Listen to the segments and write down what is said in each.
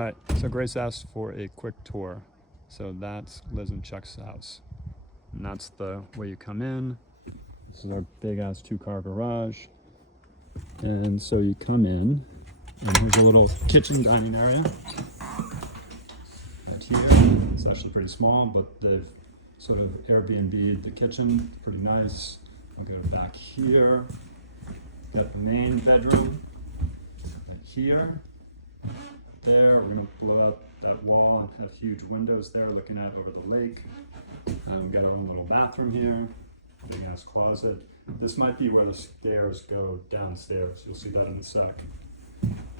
All right, so Grace asked for a quick tour. So that's Liz and Chuck's house. And that's the way you come in. This is our big ass 2-car garage. And so you come in, and here's a little kitchen dining area. Right here, it's actually pretty small, but they've sort of Airbnb'd the kitchen, pretty nice. I'll go back here. Got the main bedroom right here. There, we're gonna blow out that wall and have huge windows there looking out over the lake. We've got our own little bathroom here, big ass closet. This might be where the stairs go downstairs. You'll see that in a sec.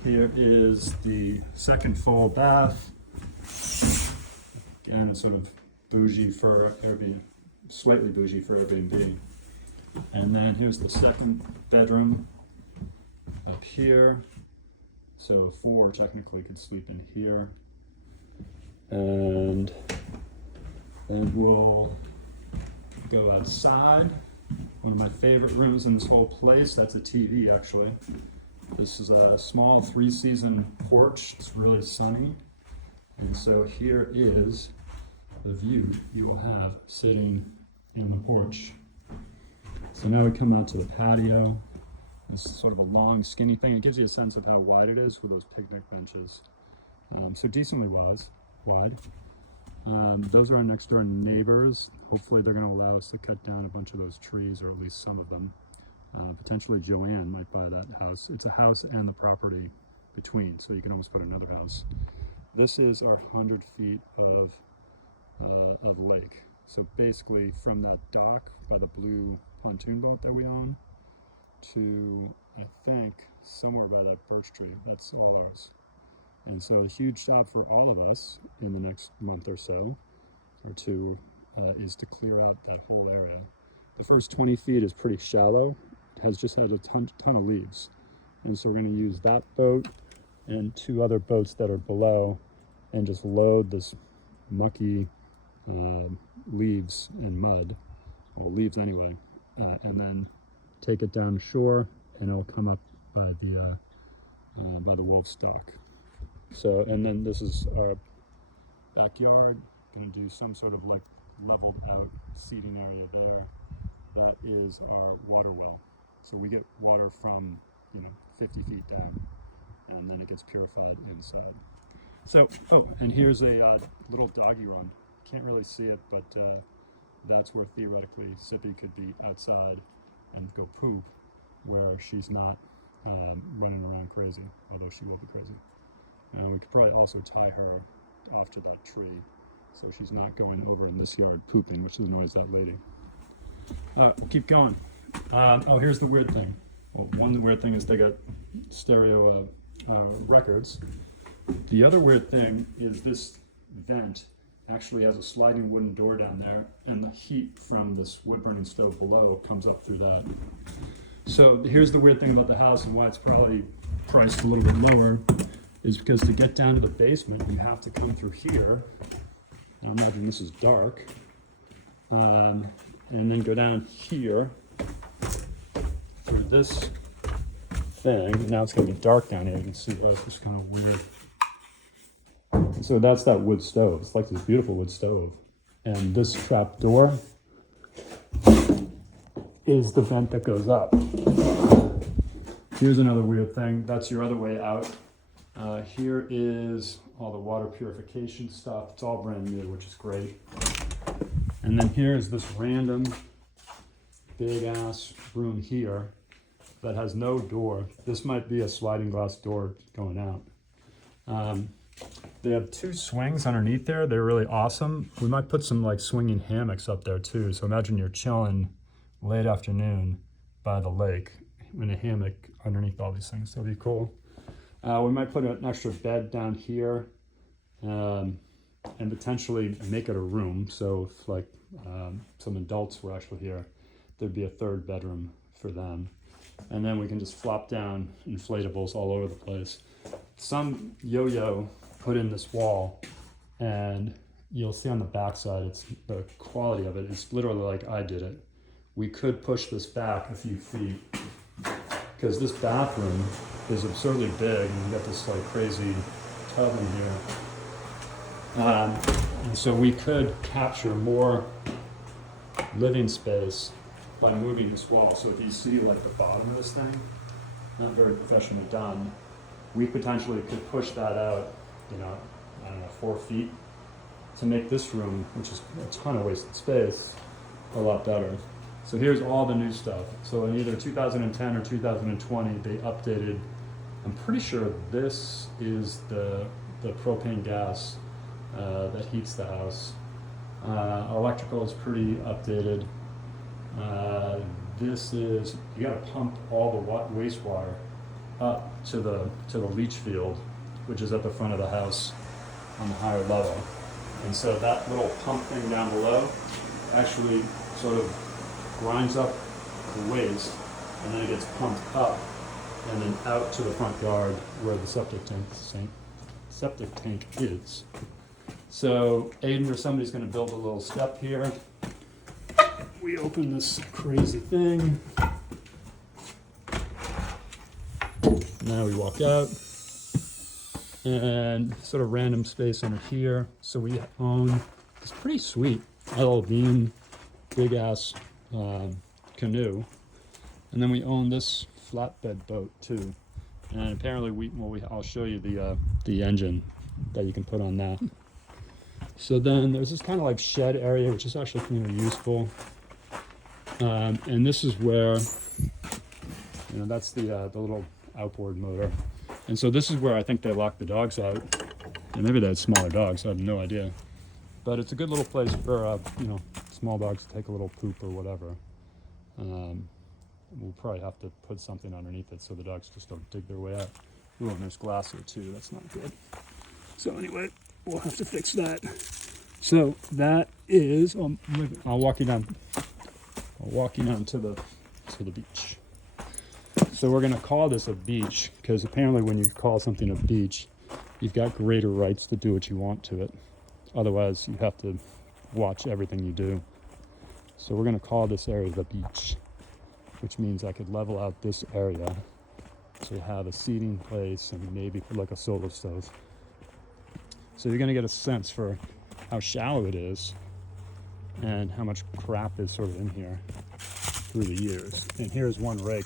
Here is the second full bath. Again, it's sort of bougie for Airbnb, slightly bougie for Airbnb. And then here's the second bedroom up here. So 4 technically could sleep in here. And then we'll go outside. One of my favorite rooms in this whole place, that's a TV actually. This is a small 3-season porch. It's really sunny. And so here is the view you will have sitting in the porch. So now we come out to the patio. This is sort of a long, skinny thing. It gives you a sense of how wide it is with those picnic benches. So decently wide. Those are our next door neighbors. Hopefully they're gonna allow us to cut down a bunch of those trees, or at least some of them. Potentially Joanne might buy that house. It's a house and the property between, so you can almost put another house. This is our 100 feet of lake. So basically from that dock by the blue pontoon boat that we own to, I think, somewhere by that birch tree, that's all ours. And so a huge job for all of us in the next month or so, or two, is to clear out that whole area. The first 20 feet is pretty shallow. It has just had a ton of leaves. And so we're gonna use that boat and 2 other boats that are below and just load this mucky leaves and mud, well, leaves anyway, and then take it down shore, and it'll come up by the Wolf's Dock. So, and then this is our backyard. Gonna do some sort of like leveled out seating area there. That is our water well. So we get water from 50 feet down, and then it gets purified inside. So, oh, and here's a little doggy run. Can't really see it, but that's where theoretically Sippy could be outside and go poop, where she's not running around crazy, although she will be crazy. And we could probably also tie her off to that tree, so she's not going over in this yard pooping, which annoys that lady. We'll keep going. Oh, here's the weird thing. Well, one weird thing is they got stereo records. The other weird thing is this vent actually has a sliding wooden door down there, and the heat from this wood burning stove below comes up through that. So here's the weird thing about the house, and why it's probably priced a little bit lower, is because to get down to the basement you have to come through here. Now imagine this is dark, and then go down here through this thing. Now it's going to be dark down here. You can see that's just kind of weird. So that's that wood stove. It's like this beautiful wood stove. And this trap door is the vent that goes up. Here's another weird thing. That's your other way out. Here is all the water purification stuff. It's all brand new, which is great. And then here is this random big ass room here that has no door. This might be a sliding glass door going out. They have 2 swings underneath there. They're really awesome. We might put some like swinging hammocks up there too. So imagine you're chilling late afternoon by the lake in a hammock underneath all these things. That'll be cool. We might put an extra bed down here, and potentially make it a room. So if like some adults were actually here, there'd be a 3rd bedroom for them. And then we can just flop down inflatables all over the place. Some yo-yo put in this wall, and you'll see on the backside, it's the quality of it. It's literally like I did it. We could push this back a few feet, because this bathroom is absurdly big, and you got this like crazy tub in here. And so we could capture more living space by moving this wall. So if you see like the bottom of this thing, not very professionally done, we potentially could push that out, you know, I don't know, 4 feet to make this room, which is a ton of wasted space, a lot better. So here's all the new stuff. So in either 2010 or 2020, they updated, I'm pretty sure this is the propane gas that heats the house. Electrical is pretty updated. This is, you gotta pump all the wastewater up to the leach field, which is at the front of the house on the higher level. And so that little pump thing down below actually sort of grinds up the waste, and then it gets pumped up and then out to the front yard where the septic tank is. So Aiden or somebody's gonna build a little step here. We open this crazy thing. Now we walk out, and sort of random space under here. So we own this pretty sweet Elohim big ass canoe, and then we own this flatbed boat too. And apparently I'll show you the engine that you can put on that. So then there's this kind of like shed area, which is actually kind of useful. And this is where, you know, that's the little outboard motor. And so this is where I think they lock the dogs out. And maybe they had smaller dogs, I have no idea. But it's a good little place for, you know, small dogs to take a little poop or whatever. We'll probably have to put something underneath it so the dogs just don't dig their way out. Ooh, and there's glass here too, that's not good. So anyway, we'll have to fix that. So that is, I'll walk you down to the beach. So we're gonna call this a beach because apparently when you call something a beach, you've got greater rights to do what you want to it. Otherwise, you have to watch everything you do. So we're gonna call this area the beach, which means I could level out this area to have a seating place and maybe put like a solar stove. So you're gonna get a sense for how shallow it is and how much crap is sort of in here through the years. And here's one rake.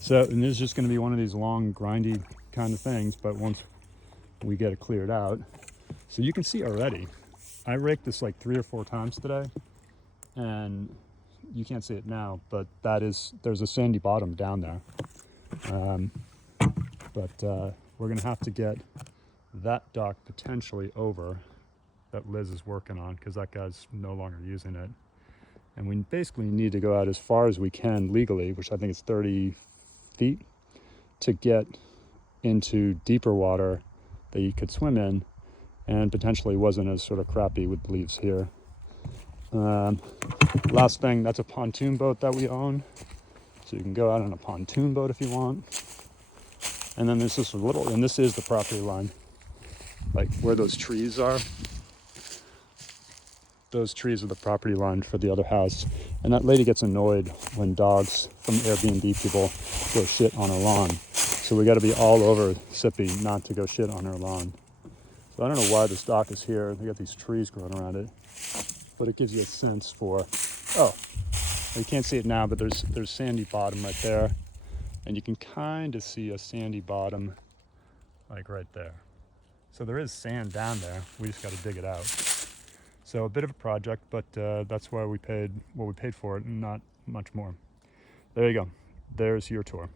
So, and this is just gonna be one of these long, grindy kind of things, but once we get it cleared out, so you can see already, I raked this like 3 or 4 times today, and you can't see it now, but there's a sandy bottom down there. We're gonna have to get that dock potentially over that Liz is working on because that guy's no longer using it. And we basically need to go out as far as we can legally, which I think is 30 feet, to get into deeper water that you could swim in and potentially wasn't as sort of crappy with leaves here. Last thing, that's a pontoon boat that we own. So you can go out on a pontoon boat if you want. And then there's this little, and this is the property line, like where those trees are. Those trees are the property line for the other house. And that lady gets annoyed when dogs from Airbnb people go shit on her lawn. So we gotta be all over Sippy not to go shit on her lawn. So I don't know why this dock is here. They got these trees growing around it. But it gives you a sense for, oh, you can't see it now, but there's sandy bottom right there. And you can kind of see a sandy bottom like right there. So there is sand down there. We just got to dig it out. So a bit of a project, but that's why we paid what we paid for it and not much more. There you go. There's your tour.